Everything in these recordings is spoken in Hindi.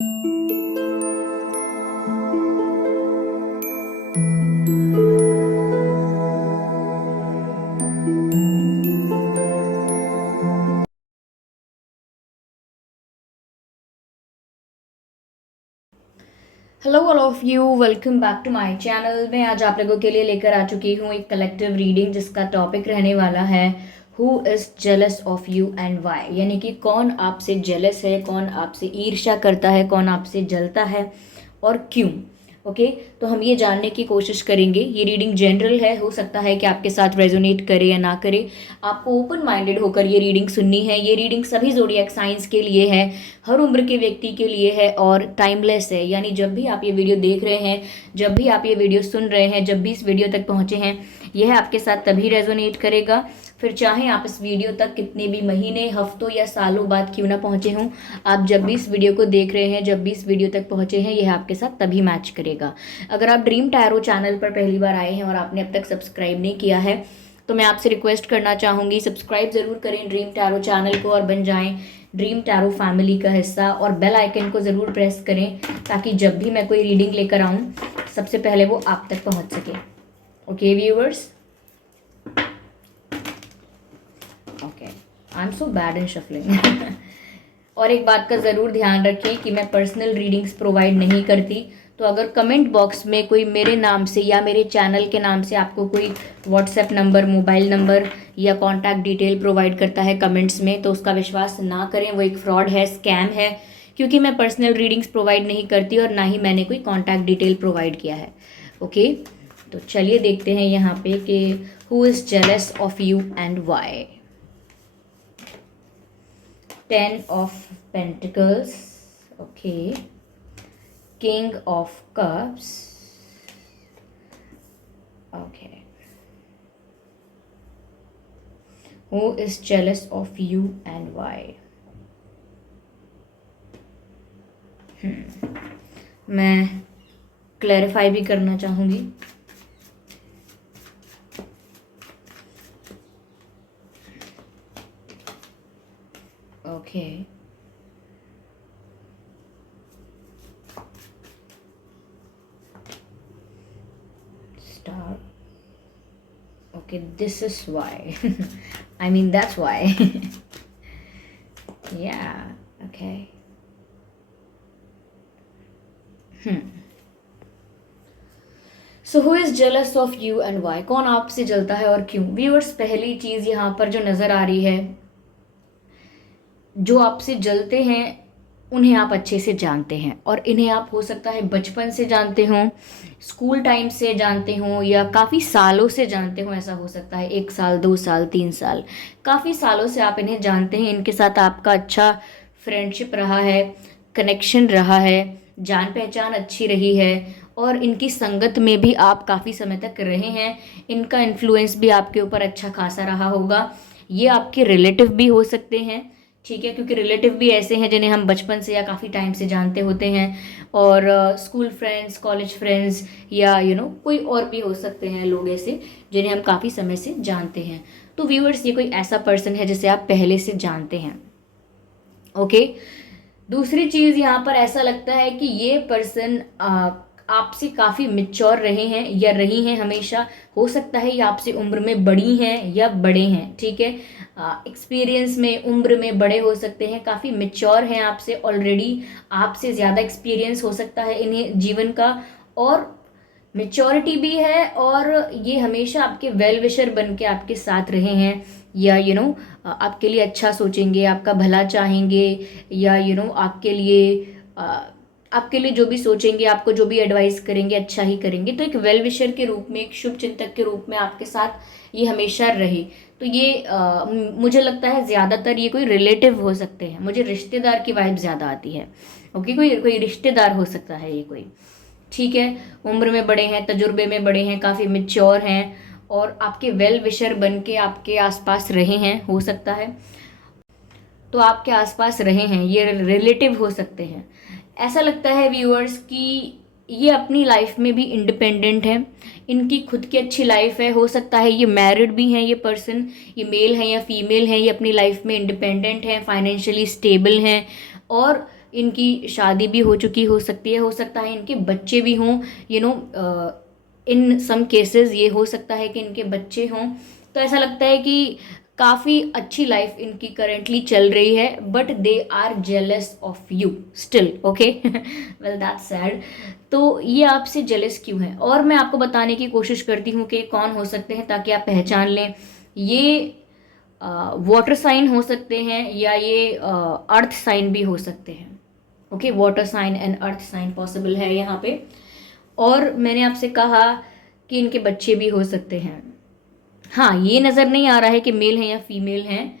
Hello all of you, welcome back to my channel. मैं आज आप लोगों के लिए लेकर आ चुकी हूँ एक कलेक्टिव रीडिंग जिसका टॉपिक रहने वाला है who is jealous of you and why. यानी कि कौन आपसे जेलस है, कौन आपसे ईर्ष्या करता है, कौन आपसे जलता है और क्यों। ओके, तो हम ये जानने की कोशिश करेंगे। ये रीडिंग जनरल है, हो सकता है कि आपके साथ रेजोनेट करे या ना करे। आपको ओपन माइंडेड होकर ये रीडिंग सुननी है। ये रीडिंग सभी ज़ोडिएक साइंस के लिए है, हर उम्र के व्यक्ति के लिए है और टाइमलेस है। यानी जब भी आप ये वीडियो देख रहे हैं, जब भी आप ये वीडियो सुन रहे हैं, जब भी इस वीडियो तक पहुंचे हैं, यह आपके साथ तभी रेजोनेट करेगा। फिर चाहे आप इस वीडियो तक कितने भी महीने, हफ्तों या सालों बाद क्यों ना पहुंचे हों, आप जब भी इस वीडियो को देख रहे हैं, जब भी इस वीडियो तक पहुंचे हैं, यह आपके साथ तभी मैच करेगा। अगर आप ड्रीम टैरो चैनल पर पहली बार आए हैं और आपने अब तक सब्सक्राइब नहीं किया है, तो मैं आपसे रिक्वेस्ट करना चाहूँगी, सब्सक्राइब ज़रूर करें ड्रीम टैरो चैनल को और बन जाएं ड्रीम टैरो फैमिली का हिस्सा। और बेल आइकन को ज़रूर प्रेस करें ताकि जब भी मैं कोई रीडिंग लेकर आऊँ, सबसे पहले वो आप तक पहुँच सके। Okay viewers, okay, I am so bad in shuffling. और एक बात का ज़रूर ध्यान रखें कि मैं पर्सनल रीडिंग्स प्रोवाइड नहीं करती। तो अगर कमेंट बॉक्स में कोई मेरे नाम से या मेरे चैनल के नाम से आपको कोई व्हाट्सएप नंबर, मोबाइल नंबर या कॉन्टैक्ट डिटेल प्रोवाइड करता है कमेंट्स में, तो उसका विश्वास ना करें। वो एक फ्रॉड है, स्कैम है, क्योंकि मैं पर्सनल रीडिंग्स प्रोवाइड नहीं करती और ना ही मैंने कोई कॉन्टैक्ट डिटेल प्रोवाइड किया है। ओके, तो चलिए देखते हैं यहाँ पे कि who is jealous of you and why. 10 of Pentacles, okay, King of Cups, okay. Who is jealous of you and why? मैं क्लैरिफाई भी करना चाहूँगी। Okay, star, okay, this is why. I mean, that's why. Yeah, okay. So who is jealous of you and why. कौन आपसे जलता है और क्यों। व्यूअर्स, पहली चीज़ यहाँ पर जो नज़र आ रही है, जो आपसे जलते हैं उन्हें आप अच्छे से जानते हैं और इन्हें आप हो सकता है बचपन से जानते हों, स्कूल टाइम से जानते हों या काफ़ी सालों से जानते हों। ऐसा हो सकता है 1 साल, 2 साल, 3 साल, काफ़ी सालों से आप इन्हें जानते हैं। इनके साथ आपका अच्छा फ्रेंडशिप रहा है, कनेक्शन रहा है, जान पहचान अच्छी रही है और इनकी संगत में भी आप काफ़ी समय तक रहे हैं। इनका इन्फ्लुएंस भी आपके ऊपर अच्छा खासा रहा होगा। ये आपके रिलेटिव भी हो सकते हैं, ठीक है, क्योंकि रिलेटिव भी ऐसे हैं जिन्हें हम बचपन से या काफ़ी टाइम से जानते होते हैं। और स्कूल फ्रेंड्स, कॉलेज फ्रेंड्स या कोई और भी हो सकते हैं लोग ऐसे जिन्हें हम काफ़ी समय से जानते हैं। तो व्यूअर्स, ये कोई ऐसा पर्सन है जिसे आप पहले से जानते हैं। ओके, दूसरी चीज़ यहाँ पर ऐसा लगता है कि ये पर्सन आपसे काफ़ी मिच्योर रहे हैं या रही हैं हमेशा। हो सकता है ये आपसे उम्र में बड़ी हैं या बड़े हैं, ठीक है, एक्सपीरियंस में, उम्र में बड़े हो सकते हैं, काफ़ी मिच्योर हैं आपसे ऑलरेडी, आपसे ज़्यादा एक्सपीरियंस हो सकता है इन्हें जीवन का, और मेच्योरिटी भी है। और ये हमेशा आपके वेल विशर बन के आपके साथ रहे हैं या आपके लिए अच्छा सोचेंगे, आपका भला चाहेंगे या आपके लिए आपके लिए जो भी सोचेंगे, आपको जो भी एडवाइस करेंगे, अच्छा ही करेंगे। तो एक वेल विशर के रूप में, एक शुभ चिंतक के रूप में आपके साथ ये हमेशा रहे। तो ये मुझे लगता है ज़्यादातर ये कोई रिलेटिव हो सकते हैं। मुझे रिश्तेदार की वाइब ज़्यादा आती है। ओके, कोई कोई रिश्तेदार हो सकता है ये कोई, ठीक है। उम्र में बड़े हैं, तजुर्बे में बड़े हैं, काफ़ी मिच्योर हैं और आपके वेल विशर बन के आपके आसपास रहे हैं, हो सकता है। तो आपके आसपास रहे हैं, ये रिलेटिव हो सकते हैं। ऐसा लगता है व्यूअर्स कि ये अपनी लाइफ में भी इंडिपेंडेंट हैं, इनकी खुद की अच्छी लाइफ है। हो सकता है ये मैरिड भी हैं, ये पर्सन, ये मेल हैं या फीमेल हैं, ये अपनी लाइफ में इंडिपेंडेंट हैं, फाइनेंशियली स्टेबल हैं और इनकी शादी भी हो चुकी हो सकती है, हो सकता है इनके बच्चे भी हों, इन सम केसेस ये हो सकता है कि इनके बच्चे हों। तो ऐसा लगता है कि काफ़ी अच्छी लाइफ इनकी करेंटली चल रही है, but they are jealous of you still. Okay, well that's sad. तो ये आपसे जेलस क्यों है, और मैं आपको बताने की कोशिश करती हूँ कि कौन हो सकते हैं, ताकि आप पहचान लें। ये वाटर साइन हो सकते हैं, या ये अर्थ साइन भी हो सकते हैं। Okay, water sign and earth sign possible है यहाँ पे। और मैंने आपसे कहा कि इनके बच्चे भी हो सकते हैं। हाँ, ये नज़र नहीं आ रहा है कि मेल हैं या फीमेल हैं,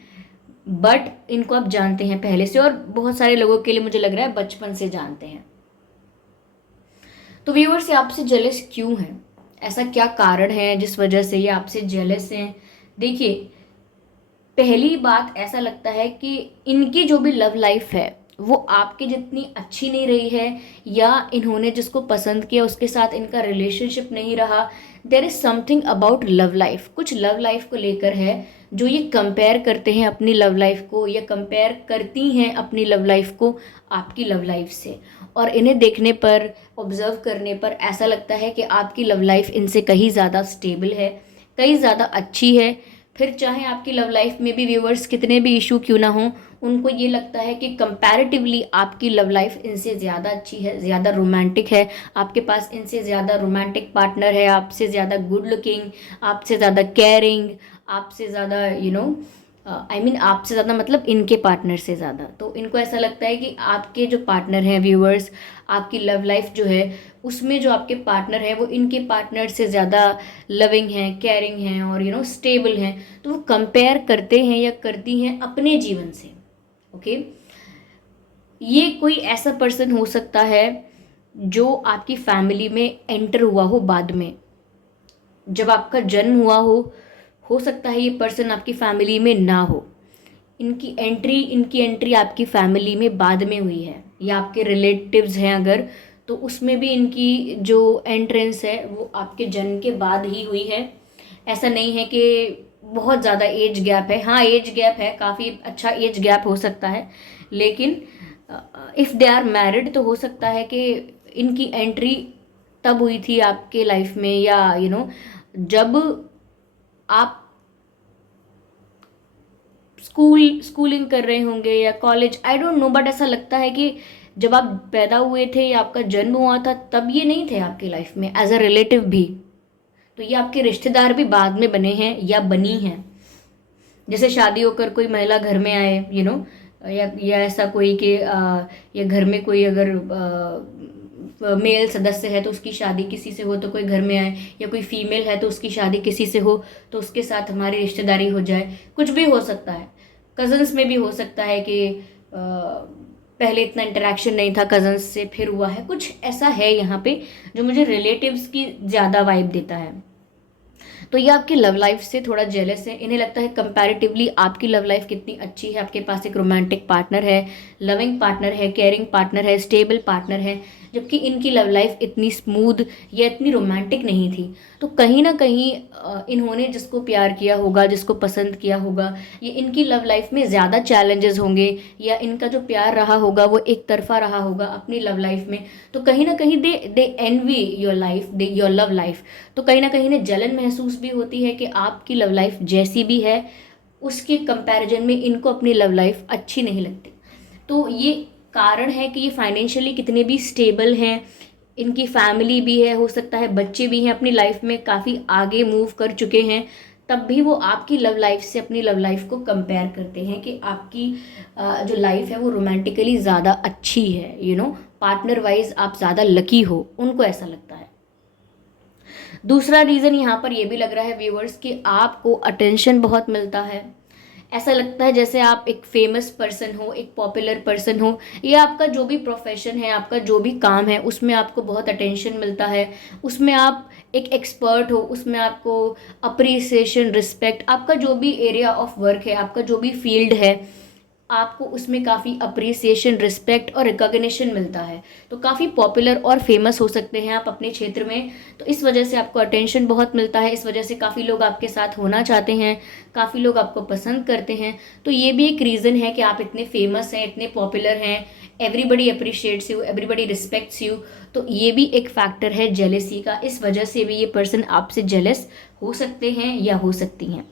बट इनको आप जानते हैं पहले से, और बहुत सारे लोगों के लिए मुझे लग रहा है बचपन से जानते हैं। तो व्यूअर्स, ये आपसे जेलस क्यों है, ऐसा क्या कारण है जिस वजह से ये आपसे जेलस हैं? देखिए, पहली बात ऐसा लगता है कि इनकी जो भी लव लाइफ है वो आपके जितनी अच्छी नहीं रही है, या इन्होंने जिसको पसंद किया उसके साथ इनका रिलेशनशिप नहीं रहा। There is something about love life, कुछ लव लाइफ को लेकर है जो ये कंपेयर करते हैं अपनी लव लाइफ को, या कंपेयर करती हैं अपनी लव लाइफ को आपकी लव लाइफ से। और इन्हें देखने पर, ऑब्जर्व करने पर ऐसा लगता है कि आपकी लव लाइफ इनसे कहीं ज़्यादा स्टेबल है, कहीं ज़्यादा अच्छी है। फिर चाहे आपकी लव लाइफ में भी व्यूअर्स कितने भी इशू क्यों ना हो, उनको ये लगता है कि कंपैरेटिवली आपकी लव लाइफ इनसे ज़्यादा अच्छी है, ज़्यादा रोमांटिक है, आपके पास इनसे ज़्यादा रोमांटिक पार्टनर है, आपसे ज़्यादा गुड लुकिंग, आपसे ज़्यादा केयरिंग, आपसे ज़्यादा आपसे ज़्यादा मतलब इनके पार्टनर से ज़्यादा। तो इनको ऐसा लगता है कि आपके जो पार्टनर हैं व्यूअर्स, आपकी लव लाइफ जो है उसमें जो आपके पार्टनर है वो इनके पार्टनर से ज़्यादा लविंग हैं, केयरिंग हैं, और स्टेबल हैं। तो वो कंपेयर करते हैं या करती हैं अपने जीवन से। ओके, ये कोई ऐसा पर्सन हो सकता है जो आपकी फैमिली में एंटर हुआ हो बाद में, जब आपका जन्म हुआ हो सकता है ये पर्सन आपकी फैमिली में ना हो। इनकी एंट्री आपकी फैमिली में बाद में हुई है, या आपके रिलेटिव्स हैं अगर, तो उसमें भी इनकी जो एंट्रेंस है वो आपके जन्म के बाद ही हुई है। ऐसा नहीं है कि बहुत ज़्यादा एज गैप है। हाँ, एज गैप है, काफ़ी अच्छा एज गैप हो सकता है, लेकिन इफ़ दे आर मैरिड तो हो सकता है कि इनकी एंट्री तब हुई थी आपके लाइफ में, या जब आप स्कूलिंग कर रहे होंगे या college, I don't know, but ऐसा लगता है कि जब आप पैदा हुए थे या आपका जन्म हुआ था तब ये नहीं थे आपकी लाइफ में एज अ रिलेटिव भी। तो ये आपके रिश्तेदार भी बाद में बने हैं या बनी हैं। जैसे शादी होकर कोई महिला घर में आए, या ऐसा कोई कि या घर में कोई अगर मेल सदस्य है तो उसकी शादी किसी से हो तो कोई घर में आए, या कोई फीमेल है तो उसकी शादी किसी से हो तो उसके साथ हमारी रिश्तेदारी हो जाए। कुछ भी हो सकता है, कज़न्स में भी हो सकता है कि पहले इतना इंटरेक्शन नहीं था कज़न्स से, फिर हुआ है। कुछ ऐसा है यहाँ पे जो मुझे रिलेटिव्स की ज़्यादा वाइब देता है। तो ये आपकी लव लाइफ से थोड़ा जेलस है। इन्हें लगता है कंपैरेटिवली आपकी लव लाइफ कितनी अच्छी है, आपके पास एक रोमांटिक पार्टनर है, लविंग पार्टनर है, केयरिंग पार्टनर है, स्टेबल पार्टनर है, जबकि इनकी लव लाइफ इतनी स्मूथ या इतनी रोमांटिक नहीं थी। तो कहीं ना कहीं इन्होंने जिसको प्यार किया होगा, जिसको पसंद किया होगा, ये इनकी लव लाइफ में ज़्यादा चैलेंजेस होंगे, या इनका जो प्यार रहा होगा वो एक तरफा रहा होगा अपनी लव लाइफ में। तो कहीं ना कहीं they envy your life, they your love life. तो कहीं ना कहीं इन्हें जलन महसूस भी होती है कि आपकी लव लाइफ जैसी भी है उसके कंपैरिजन में इनको अपनी लव लाइफ अच्छी नहीं लगती। तो ये कारण है कि ये फाइनेंशियली कितने भी स्टेबल हैं, इनकी फैमिली भी है, हो सकता है बच्चे भी हैं, अपनी लाइफ में काफ़ी आगे मूव कर चुके हैं, तब भी वो आपकी लव लाइफ से अपनी लव लाइफ को कंपेयर करते हैं कि आपकी जो लाइफ है वो रोमांटिकली ज़्यादा अच्छी है, पार्टनर वाइज आप ज़्यादा लकी हो, उनको ऐसा लगता है। दूसरा रीज़न यहाँ पर ये भी लग रहा है व्यूअर्स कि आपको अटेंशन बहुत मिलता है। ऐसा लगता है जैसे आप एक फेमस पर्सन हो, एक पॉपुलर पर्सन हो, या आपका जो भी प्रोफेशन है, आपका जो भी काम है उसमें आपको बहुत अटेंशन मिलता है, उसमें आप एक एक्सपर्ट हो, उसमें आपको अप्रिसिएशन, रिस्पेक्ट, आपका जो भी एरिया ऑफ वर्क है, आपका जो भी फील्ड है, आपको उसमें काफ़ी अप्रिसिएशन, रिस्पेक्ट और रिकॉग्निशन मिलता है। तो काफ़ी पॉपुलर और फेमस हो सकते हैं आप अपने क्षेत्र में। तो इस वजह से आपको अटेंशन बहुत मिलता है, इस वजह से काफ़ी लोग आपके साथ होना चाहते हैं, काफ़ी लोग आपको पसंद करते हैं। तो ये भी एक रीज़न है कि आप इतने फेमस हैं, इतने पॉपुलर हैं, everybody appreciates you, everybody respects you. तो ये भी एक फैक्टर है जेलेसी का। इस वजह से भी ये पर्सन आपसे जेलस हो सकते हैं या हो सकती हैं।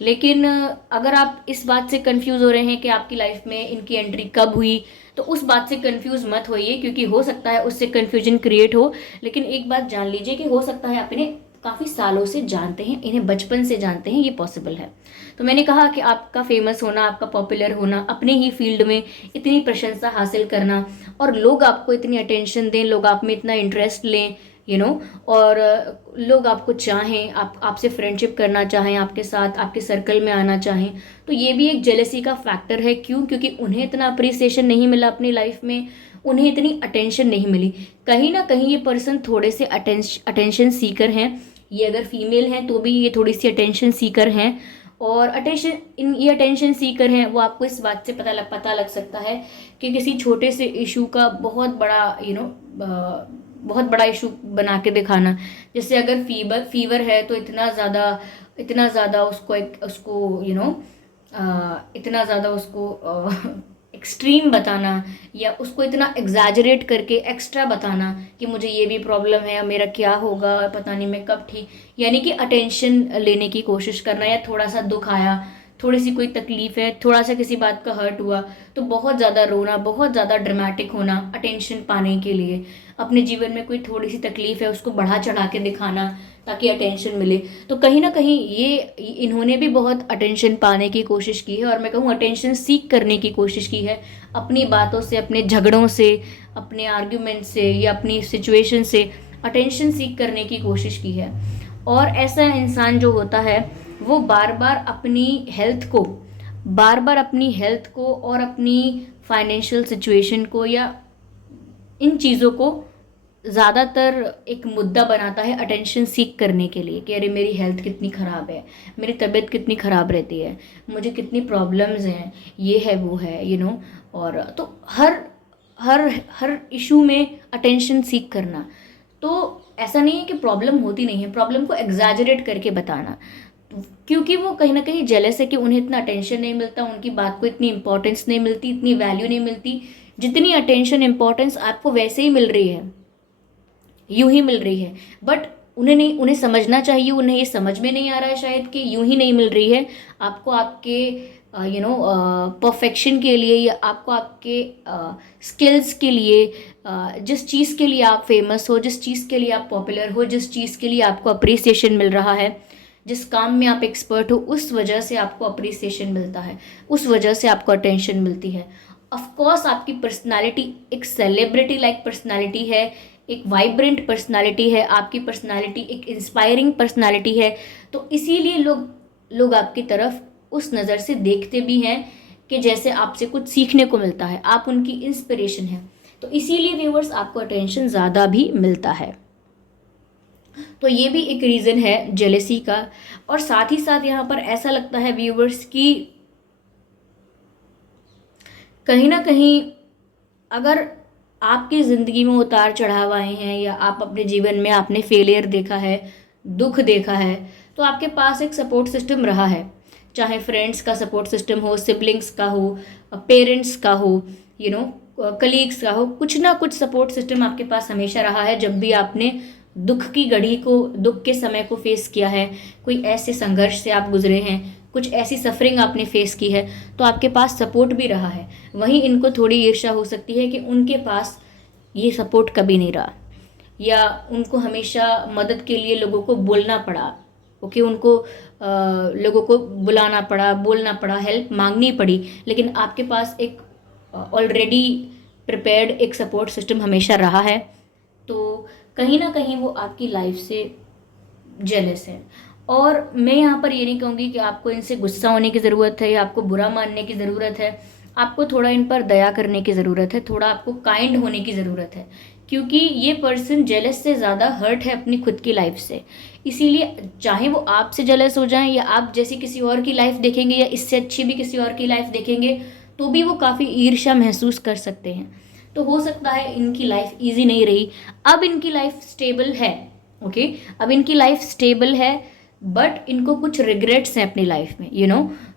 लेकिन अगर आप इस बात से कंफ्यूज हो रहे हैं कि आपकी लाइफ में इनकी एंट्री कब हुई, तो उस बात से कंफ्यूज मत होइए, क्योंकि हो सकता है उससे कंफ्यूजन क्रिएट हो। लेकिन एक बात जान लीजिए कि हो सकता है आप इन्हें काफ़ी सालों से जानते हैं, इन्हें बचपन से जानते हैं, ये पॉसिबल है। तो मैंने कहा कि आपका फेमस होना, आपका पॉपुलर होना, अपने ही फील्ड में इतनी प्रशंसा हासिल करना और लोग आपको इतनी अटेंशन दें, लोग आप में इतना इंटरेस्ट लें, और लोग आपको चाहें, आप आपसे फ्रेंडशिप करना चाहें, आपके साथ आपके सर्कल में आना चाहें, तो ये भी एक जेलसी का फैक्टर है। क्यों? क्योंकि उन्हें इतना अप्रिसिएशन नहीं मिला अपनी लाइफ में, उन्हें इतनी अटेंशन नहीं मिली। कहीं ना कहीं ये पर्सन थोड़े से अटेंशन सीकर हैं। ये अगर फीमेल हैं तो भी ये थोड़ी सी अटेंशन सीकर हैं। और ये अटेंशन सीकर हैं, वो आपको इस बात से पता लग सकता है कि किसी छोटे से इशू का बहुत बड़ा बहुत बड़ा इशू बना के दिखाना। जैसे अगर फीवर है तो इतना ज़्यादा उसको इतना ज़्यादा उसको एक्सट्रीम बताना, या उसको इतना एग्जैजरेट करके एक्स्ट्रा बताना कि मुझे ये भी प्रॉब्लम है, मेरा क्या होगा, पता नहीं मैं कब ठीक, यानी कि अटेंशन लेने की कोशिश करना। या थोड़ा सा दुख आया, थोड़ी सी कोई तकलीफ है, थोड़ा सा किसी बात का हर्ट हुआ, तो बहुत ज़्यादा रोना, बहुत ज़्यादा ड्रामेटिक होना अटेंशन पाने के लिए। अपने जीवन में कोई थोड़ी सी तकलीफ है उसको बढ़ा चढ़ा के दिखाना ताकि अटेंशन मिले। तो कहीं ना कहीं इन्होंने भी बहुत अटेंशन पाने की कोशिश की है, और मैं कहूँ अटेंशन सीख करने की कोशिश की है अपनी बातों से, अपने झगड़ों से, अपने आर्ग्यूमेंट से या अपनी सिचुएशन से अटेंशन सीख करने की कोशिश की है। और ऐसा इंसान जो होता है वो बार बार अपनी हेल्थ को और अपनी फाइनेंशियल सिचुएशन को या इन चीज़ों को ज़्यादातर एक मुद्दा बनाता है अटेंशन सीख करने के लिए, कि अरे मेरी हेल्थ कितनी ख़राब है, मेरी तबीयत कितनी ख़राब रहती है, मुझे कितनी प्रॉब्लम्स हैं, ये है वो है, और तो हर हर हर इशू में अटेंशन सीख करना। तो ऐसा नहीं है कि प्रॉब्लम होती नहीं है, प्रॉब्लम को एग्जैजरेट करके बताना, क्योंकि वो कहीं ना कहीं जेलस है कि उन्हें इतना अटेंशन नहीं मिलता, उनकी बात को इतनी इंपॉर्टेंस नहीं मिलती, इतनी वैल्यू नहीं मिलती। जितनी अटेंशन इंपॉर्टेंस आपको वैसे ही मिल रही है, यूं ही मिल रही है, बट उन्हें समझना चाहिए। उन्हें ये समझ में नहीं आ रहा है शायद कि यूं ही नहीं मिल रही है। आपको आपके परफेक्शन के लिए, या आपको आपके स्किल्स के लिए, जिस चीज़ के लिए आप फेमस हो, जिस चीज़ के लिए आप पॉपुलर हो, जिस चीज़ के लिए आपको अप्रिसिएशन मिल रहा है, जिस काम में आप एक्सपर्ट हो, उस वजह से आपको अप्रिसिएशन मिलता है, उस वजह से आपको अटेंशन मिलती है। ऑफ कोर्स आपकी पर्सनालिटी एक सेलिब्रिटी लाइक पर्सनालिटी है, एक वाइब्रेंट पर्सनालिटी है, आपकी पर्सनालिटी एक इंस्पायरिंग पर्सनालिटी है। तो इसीलिए लोग आपकी तरफ उस नज़र से देखते भी हैं कि जैसे आपसे कुछ सीखने को मिलता है, आप उनकी इंस्पिरेशन है। तो इसीलिए व्यूअर्स आपको अटेंशन ज़्यादा भी मिलता है। तो ये भी एक रीज़न है जेलेसी का। और साथ ही साथ यहाँ पर ऐसा लगता है व्यूअर्स कि कहीं ना कहीं अगर आपकी ज़िंदगी में उतार चढ़ाव आए हैं, या आप अपने जीवन में आपने फेलियर देखा है, दुख देखा है, तो आपके पास एक सपोर्ट सिस्टम रहा है। चाहे फ्रेंड्स का सपोर्ट सिस्टम हो, सिबलिंग्स का हो, पेरेंट्स का हो, कलीग्स का हो, कुछ ना कुछ सपोर्ट सिस्टम आपके पास हमेशा रहा है। जब भी आपने दुख के समय को फेस किया है, कोई ऐसे संघर्ष से आप गुजरे हैं, कुछ ऐसी सफरिंग आपने फेस की है, तो आपके पास सपोर्ट भी रहा है। वहीं इनको थोड़ी ईर्ष्या हो सकती है कि उनके पास ये सपोर्ट कभी नहीं रहा, या उनको हमेशा मदद के लिए लोगों को बोलना पड़ा, ओके, उनको लोगों को बुलाना पड़ा, बोलना पड़ा, हेल्प मांगनी पड़ी। लेकिन आपके पास एक ऑलरेडी प्रिपेयर्ड एक सपोर्ट सिस्टम हमेशा रहा है। तो कहीं ना कहीं वो आपकी लाइफ से जेलस है। और मैं यहाँ पर ये नहीं कहूँगी कि आपको इनसे गुस्सा होने की ज़रूरत है या आपको बुरा मानने की ज़रूरत है। आपको थोड़ा इन पर दया करने की ज़रूरत है, थोड़ा आपको काइंड होने की ज़रूरत है, क्योंकि ये पर्सन जेलस से ज़्यादा हर्ट है अपनी खुद की लाइफ से। इसीलिए चाहे वो आपसे जेलस हो जाएं, या आप जैसी किसी और की लाइफ देखेंगे, या इससे अच्छी भी किसी और की लाइफ देखेंगे, तो भी वो काफ़ी ईर्ष्या महसूस कर सकते हैं। तो हो सकता है इनकी लाइफ इजी नहीं रही, अब इनकी लाइफ स्टेबल है। ओके, अब इनकी लाइफ स्टेबल है, बट इनको कुछ रिग्रेट्स हैं अपनी लाइफ में,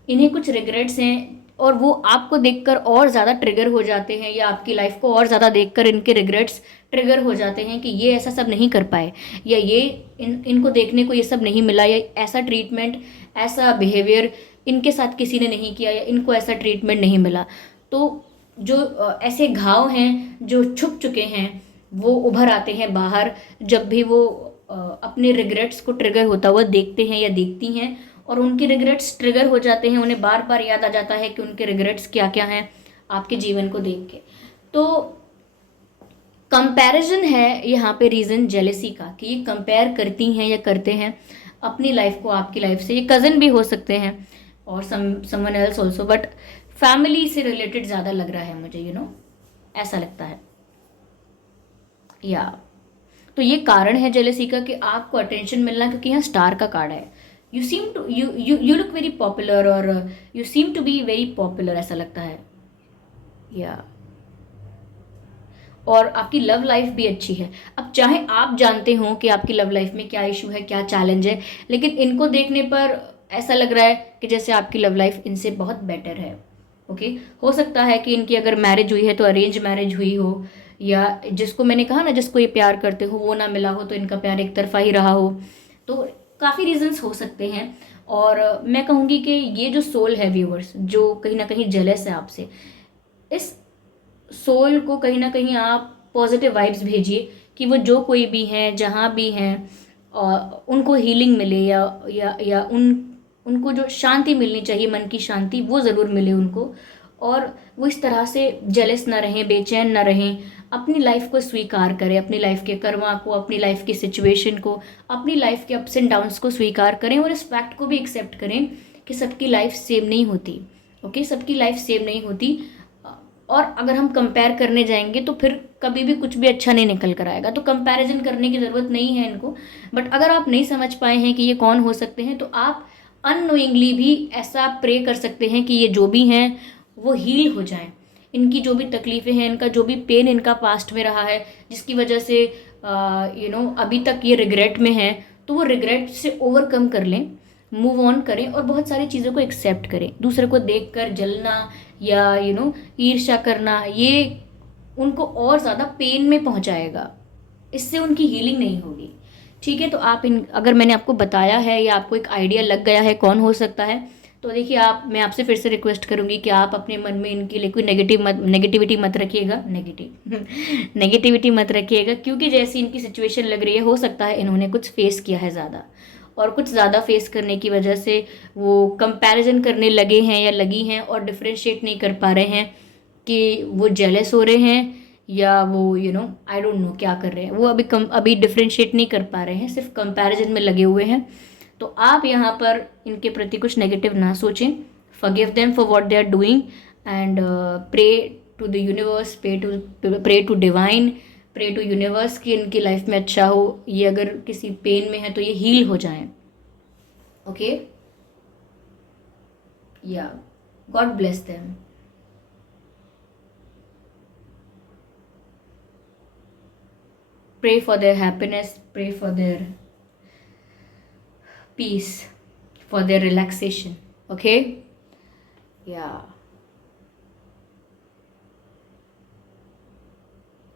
इन्हें कुछ रिग्रेट्स हैं, और वो आपको देखकर और ज़्यादा ट्रिगर हो जाते हैं, या आपकी लाइफ को और ज़्यादा देखकर इनके रिग्रेट्स ट्रिगर हो जाते हैं कि ये ऐसा सब नहीं कर पाए, या ये इनको देखने को ये सब नहीं मिला, या ऐसा ट्रीटमेंट, ऐसा बिहेवियर इनके साथ किसी ने नहीं किया, या इनको ऐसा ट्रीटमेंट नहीं मिला। तो जो ऐसे घाव हैं जो छुप चुके हैं, वो उभर आते हैं बाहर जब भी वो अपने रिग्रेट्स को ट्रिगर होता हुआ देखते हैं या देखती हैं, और उनके रिग्रेट्स ट्रिगर हो जाते हैं, उन्हें बार बार याद आ जाता है कि उनके रिग्रेट्स क्या क्या हैं आपके जीवन को देख के। तो कंपैरिजन है यहाँ पे रीज़न जेलेसी का, कि ये कंपेयर करती हैं या करते हैं अपनी लाइफ को आपकी लाइफ से। ये कज़न भी हो सकते हैं और someone else also, but family से रिलेटेड ज़्यादा लग रहा है मुझे, ऐसा लगता है। या तो ये कारण है जेलेसी का कि आपको अटेंशन मिलना, क्योंकि यहाँ स्टार का कार्ड है। You seem to you look very popular, और you seem to be very popular, ऐसा लगता है। या और आपकी लव लाइफ भी अच्छी है। अब चाहे आप जानते हो कि आपकी लव लाइफ में क्या इशू है, क्या चैलेंज है, लेकिन इनको देखने पर ऐसा लग रहा है कि जैसे आपकी लव लाइफ इनसे बहुत बेटर है। ओके, हो सकता है कि इनकी अगर मैरिज हुई है तो अरेंज मैरिज हुई हो, या जिसको मैंने कहा ना, जिसको ये प्यार करते हो वो ना मिला हो, तो इनका प्यार एक तरफा ही रहा हो। तो काफ़ी रीजंस हो सकते हैं, और मैं कहूँगी कि ये जो सोल है व्यूअर्स, जो कहीं ना कहीं जेलस है आपसे, इस सोल को कहीं ना कहीं आप पॉजिटिव वाइब्स भेजिए कि वो जो कोई भी हैं, जहाँ भी हैं, उनको हीलिंग मिले, या उनको जो शांति मिलनी चाहिए, मन की शांति, वो ज़रूर मिले उनको, और वो इस तरह से जेलस ना रहें, बेचैन ना रहें, अपनी लाइफ को स्वीकार करें, अपनी लाइफ के कर्मा को, अपनी लाइफ की सिचुएशन को, अपनी लाइफ के अप्स एंड डाउन्स को स्वीकार करें, और इस फैक्ट को भी एक्सेप्ट करें कि सबकी लाइफ सेम नहीं होती। ओके, सबकी लाइफ सेम नहीं होती, और अगर हम कंपेयर करने जाएंगे तो फिर कभी भी कुछ भी अच्छा नहीं निकल कर आएगा। तो कंपैरिजन करने की ज़रूरत नहीं है इनको, बट अगर आप नहीं समझ पाए हैं कि ये कौन हो सकते हैं, तो आप अननोइंगली भी ऐसा प्रे कर सकते हैं कि ये जो भी हैं वो हील हो जाएं। इनकी जो भी तकलीफ़ें हैं, इनका जो भी पेन इनका पास्ट में रहा है, जिसकी वजह से अभी तक ये रिग्रेट में हैं, तो वो रिग्रेट से ओवरकम कर लें, मूव ऑन करें, और बहुत सारी चीज़ों को एक्सेप्ट करें। दूसरे को देखकर जलना या ईर्ष्या करना, ये उनको और ज़्यादा पेन में पहुंचाएगा, इससे उनकी हीलिंग नहीं होगी। ठीक है, तो आप अगर मैंने आपको बताया है या आपको एक आइडिया लग गया है कौन हो सकता है, तो देखिए, मैं आपसे फिर से रिक्वेस्ट करूंगी कि आप अपने मन में इनके लिए कोई नेगेटिविटी मत रखिएगा, नेगेटिविटी मत रखिएगा, क्योंकि जैसी इनकी सिचुएशन लग रही है, हो सकता है इन्होंने कुछ फेस किया है ज़्यादा, और कुछ ज़्यादा फेस करने की वजह से वो कंपैरिजन करने लगे हैं या लगी हैं, और डिफ्रेंशिएट नहीं कर पा रहे हैं कि वो जेलस हो रहे हैं या वो आई डोंट नो क्या कर रहे हैं। वो अभी डिफ्रेंशिएट नहीं कर पा रहे हैं, सिर्फ कंपैरिजन में लगे हुए हैं। तो आप यहाँ पर इनके प्रति कुछ नेगेटिव ना सोचें, forgive them for what they are doing, and pray to the universe, pray to divine, pray to universe कि इनकी लाइफ में अच्छा हो। ये अगर किसी पेन में है तो ये हील हो जाएं। ओके, या God bless them. Pray for their happiness, pray for their peace, for their relaxation. Okay? Yeah.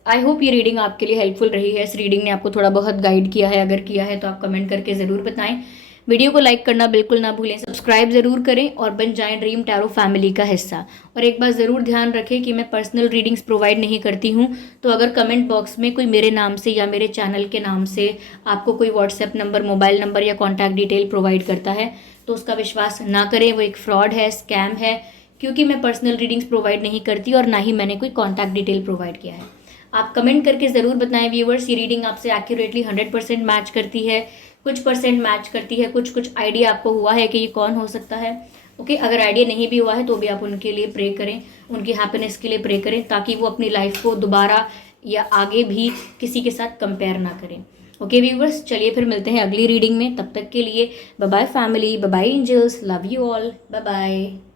I hope ये रीडिंग आपके लिए हेल्पफुल रही है। इस रीडिंग ने आपको थोड़ा बहुत गाइड किया है, अगर किया है तो आप कमेंट करके ज़रूर बताएं। वीडियो को लाइक करना बिल्कुल ना भूलें, सब्सक्राइब ज़रूर करें और बन जाएं ड्रीम टैरो फैमिली का हिस्सा। और एक बार ज़रूर ध्यान रखें कि मैं पर्सनल रीडिंग्स प्रोवाइड नहीं करती हूँ, तो अगर कमेंट बॉक्स में कोई मेरे नाम से या मेरे चैनल के नाम से आपको कोई व्हाट्सएप नंबर, मोबाइल नंबर या कॉन्टैक्ट डिटेल प्रोवाइड करता है, तो उसका विश्वास ना करें, वो एक फ्रॉड है, स्कैम है, क्योंकि मैं पर्सनल रीडिंग्स प्रोवाइड नहीं करती और ना ही मैंने कोई कॉन्टैक्ट डिटेल प्रोवाइड किया है। आप कमेंट करके ज़रूर बताएं व्यूवर्स, ये रीडिंग आपसे एक्यूरेटली 100% मैच करती है, कुछ परसेंट मैच करती है, कुछ आइडिया आपको हुआ है कि ये कौन हो सकता है। ओके, अगर आइडिया नहीं भी हुआ है तो भी आप उनके लिए प्रे करें, उनकी हैप्पीनेस के लिए प्रे करें, ताकि वो अपनी लाइफ को दोबारा या आगे भी किसी के साथ कंपेयर ना करें। ओके व्यूवर्स, चलिए फिर मिलते हैं अगली रीडिंग में। तब तक के लिए bye bye family, bye bye angels, love you all, bye bye.